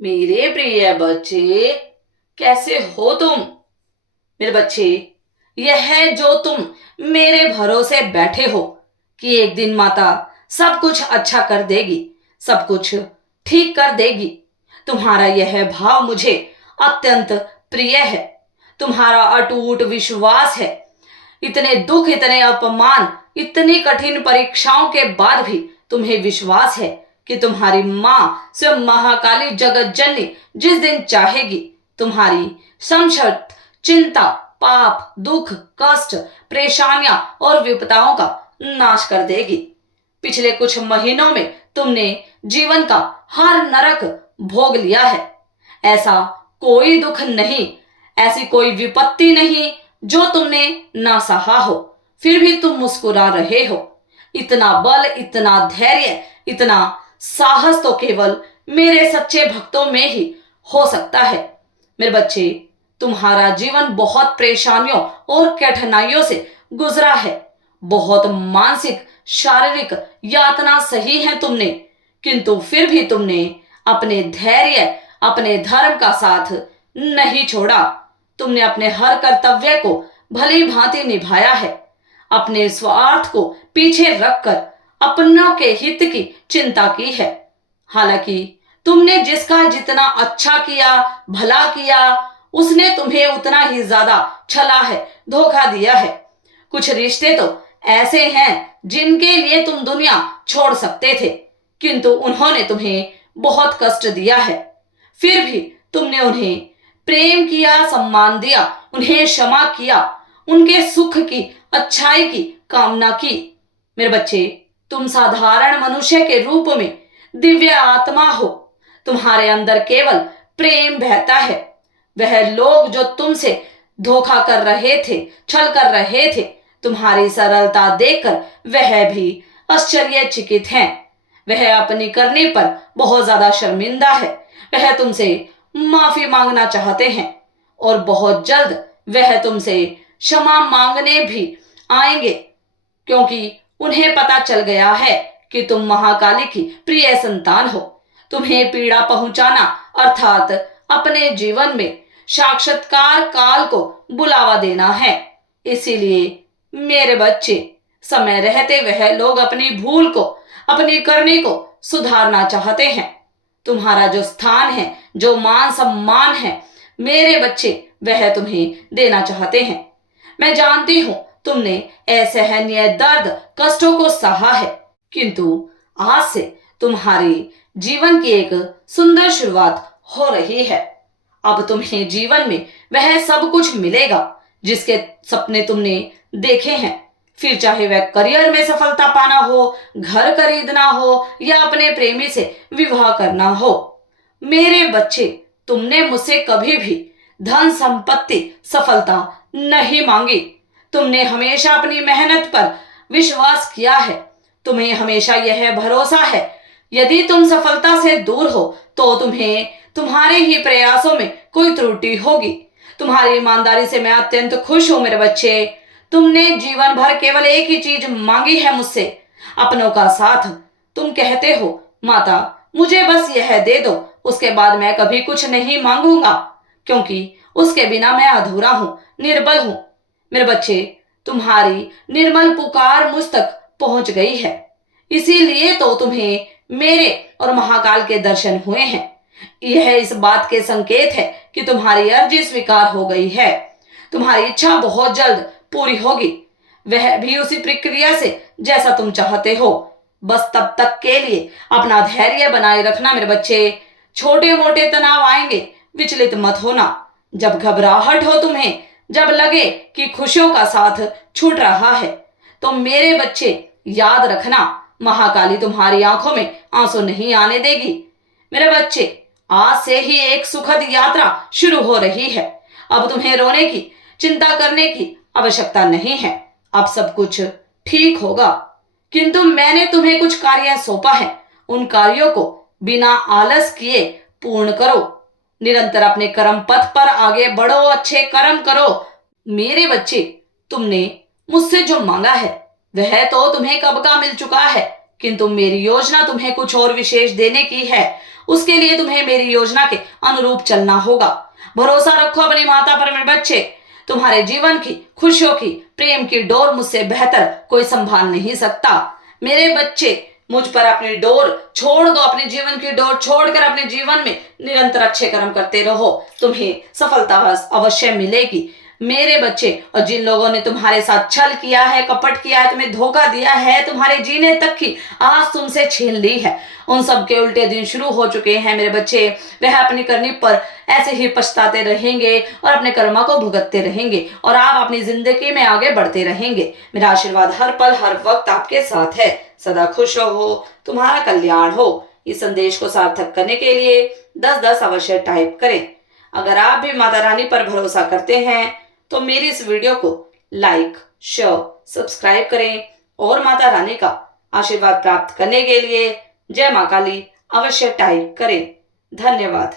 मेरे प्रिय बच्चे, कैसे हो तुम? मेरे बच्चे, यह है जो तुम मेरे भरोसे बैठे हो कि एक दिन माता सब कुछ अच्छा कर देगी, सब कुछ ठीक कर देगी। तुम्हारा यह भाव मुझे अत्यंत प्रिय है। तुम्हारा अटूट विश्वास है। इतने दुख, इतने अपमान, इतनी कठिन परीक्षाओं के बाद भी तुम्हें विश्वास है कि तुम्हारी माँ स्वयं महाकाली जगत जननी जिस दिन चाहेगी तुम्हारी संशय, चिंता, पाप, दुख, कष्ट, परेशानियां और विपदाओं का नाश कर देगी। पिछले कुछ महीनों में तुमने जीवन का हर नरक भोग लिया है। ऐसा कोई दुख नहीं, ऐसी कोई विपत्ति नहीं जो तुमने ना सहा हो, फिर भी तुम मुस्कुरा रहे हो। इतना बल, इतना धैर्य, इतना साहस तो केवल मेरे सच्चे भक्तों में ही हो सकता है। मेरे बच्चे, तुम्हारा जीवन बहुत परेशानियों और कठिनाइयों से गुजरा है। बहुत मानसिक, शारीरिक यातना सही है तुमने, किंतु फिर भी तुमने अपने धैर्य, अपने धर्म का साथ नहीं छोड़ा। तुमने अपने हर कर्तव्य को भली भांति निभाया है। अपने स्वार्थ को पीछे रखकर अपनों के हित की चिंता की है। हालांकि तुमने जिसका जितना अच्छा किया, भला किया, उसने तुम्हें उतना ही ज्यादा छला है, धोखा दिया है। कुछ रिश्ते तो ऐसे हैं जिनके लिए तुम दुनिया छोड़ सकते थे, किंतु उन्होंने तुम्हें बहुत कष्ट दिया है। फिर भी तुमने उन्हें प्रेम किया, सम्मान दिया, उन्हें क्षमा किया, उनके सुख की, अच्छाई की कामना की। मेरे बच्चे, तुम साधारण मनुष्य के रूप में दिव्य आत्मा हो। तुम्हारे अंदर केवल प्रेम बहता है। वह लोग जो तुमसे धोखा कर रहे थे, छल कर रहे थे, तुम्हारी सरलता देखकर वह भी आश्चर्यचकित हैं। वह अपनी करनी पर बहुत ज्यादा शर्मिंदा है। वह तुमसे माफी मांगना चाहते हैं और बहुत जल्द वह तुमसे क्षमा मांगने भी आएंगे, क्योंकि उन्हें पता चल गया है कि तुम महाकाली की प्रिय संतान हो। तुम्हें पीड़ा पहुंचाना अर्थात अपने जीवन में साक्षात्कार काल को बुलावा देना है। इसीलिए मेरे बच्चे, समय रहते वह लोग अपनी भूल को, अपनी करनी को सुधारना चाहते हैं। तुम्हारा जो स्थान है, जो मान सम्मान है, मेरे बच्चे, वह तुम्हें देना चाहते हैं। मैं जानती हूं तुमने असहनीय दर्द, कष्टों को सहा है, किंतु आज से तुम्हारी जीवन की एक सुंदर शुरुआत हो रही है। अब तुम्हें जीवन में वह सब कुछ मिलेगा जिसके सपने तुमने देखे हैं। फिर चाहे वह करियर में सफलता पाना हो, घर खरीदना हो या अपने प्रेमी से विवाह करना हो। मेरे बच्चे, तुमने मुझसे कभी भी धन, संपत्ति, सफलता नहीं मांगी। तुमने हमेशा अपनी मेहनत पर विश्वास किया है। तुम्हें हमेशा यह भरोसा है, यदि तुम सफलता से दूर हो तो तुम्हें तुम्हारे ही प्रयासों में कोई त्रुटि होगी। तुम्हारी ईमानदारी से मैं अत्यंत खुश हूं मेरे बच्चे। तुमने जीवन भर केवल एक ही चीज मांगी है मुझसे, अपनों का साथ। तुम कहते हो, माता मुझे बस यह दे दो, उसके बाद मैं कभी कुछ नहीं मांगूंगा, क्योंकि उसके बिना मैं अधूरा हूं, निर्बल हूं। मेरे बच्चे, तुम्हारी निर्मल पुकार मुझ तक पहुंच गई है। इसीलिए तो तुम्हें मेरे और महाकाल के दर्शन हुए हैं। यह इस बात के संकेत है कि तुम्हारी अर्जी स्वीकार हो गई है। तुम्हारी इच्छा बहुत जल्द पूरी होगी, वह भी उसी प्रक्रिया से जैसा तुम चाहते हो। बस तब तक के लिए अपना धैर्य बनाए रखना मेरे बच्चे। छोटे मोटे तनाव आएंगे, विचलित मत होना। जब घबराहट हो तुम्हें, जब लगे कि खुशियों का साथ छूट रहा है, तो मेरे बच्चे याद रखना, महाकाली तुम्हारी आंखों में आंसू नहीं आने देगी। मेरे बच्चे, आज से ही एक सुखद यात्रा शुरू हो रही है। अब तुम्हें रोने की, चिंता करने की आवश्यकता नहीं है। अब सब कुछ ठीक होगा। किंतु मैंने तुम्हें कुछ कार्य सौंपा है, उन कार्यों को बिना आलस किए पूर्ण करो। निरंतर अपने कर्म पथ पर आगे बढ़ो, अच्छे कर्म करो। मेरे बच्चे, तुमने मुझसे जो मांगा है वह तो तुम्हें कब का मिल चुका है, किंतु मेरी योजना तुम्हें कुछ और विशेष देने की है, उसके लिए तुम्हें मेरी योजना के अनुरूप चलना होगा। भरोसा रखो अपनी माता पर मेरे बच्चे। तुम्हारे जीवन की खुशियों की प्रेम की डोर मुझसे बेहतर कोई संभाल नहीं सकता। मेरे बच्चे, मुझ पर अपनी डोर छोड़ दो, अपने जीवन की डोर छोड़कर अपने जीवन में निरंतर अच्छे कर्म करते रहो, तुम्हें सफलता अवश्य मिलेगी। मेरे बच्चे, और जिन लोगों ने तुम्हारे साथ छल किया है, कपट किया है, तुम्हें धोखा दिया है, तुम्हारे जीने तक की आस तुमसे छीन ली है, उन सब के उल्टे दिन शुरू हो चुके हैं मेरे बच्चे। वह अपनी करनी पर ऐसे ही पछताते रहेंगे और अपने कर्मा को भुगतते रहेंगे और आप अपनी जिंदगी में आगे बढ़ते रहेंगे। मेरा आशीर्वाद हर पल हर वक्त आपके साथ है। सदा खुश हो, तुम्हारा कल्याण हो। इस संदेश को सार्थक करने के लिए 10-10 अवश्य टाइप करें। अगर आप भी माता रानी पर भरोसा करते हैं तो मेरी इस वीडियो को लाइक, शेयर, सब्सक्राइब करें और माता रानी का आशीर्वाद प्राप्त करने के लिए जय मां काली अवश्य टाइप करें। धन्यवाद।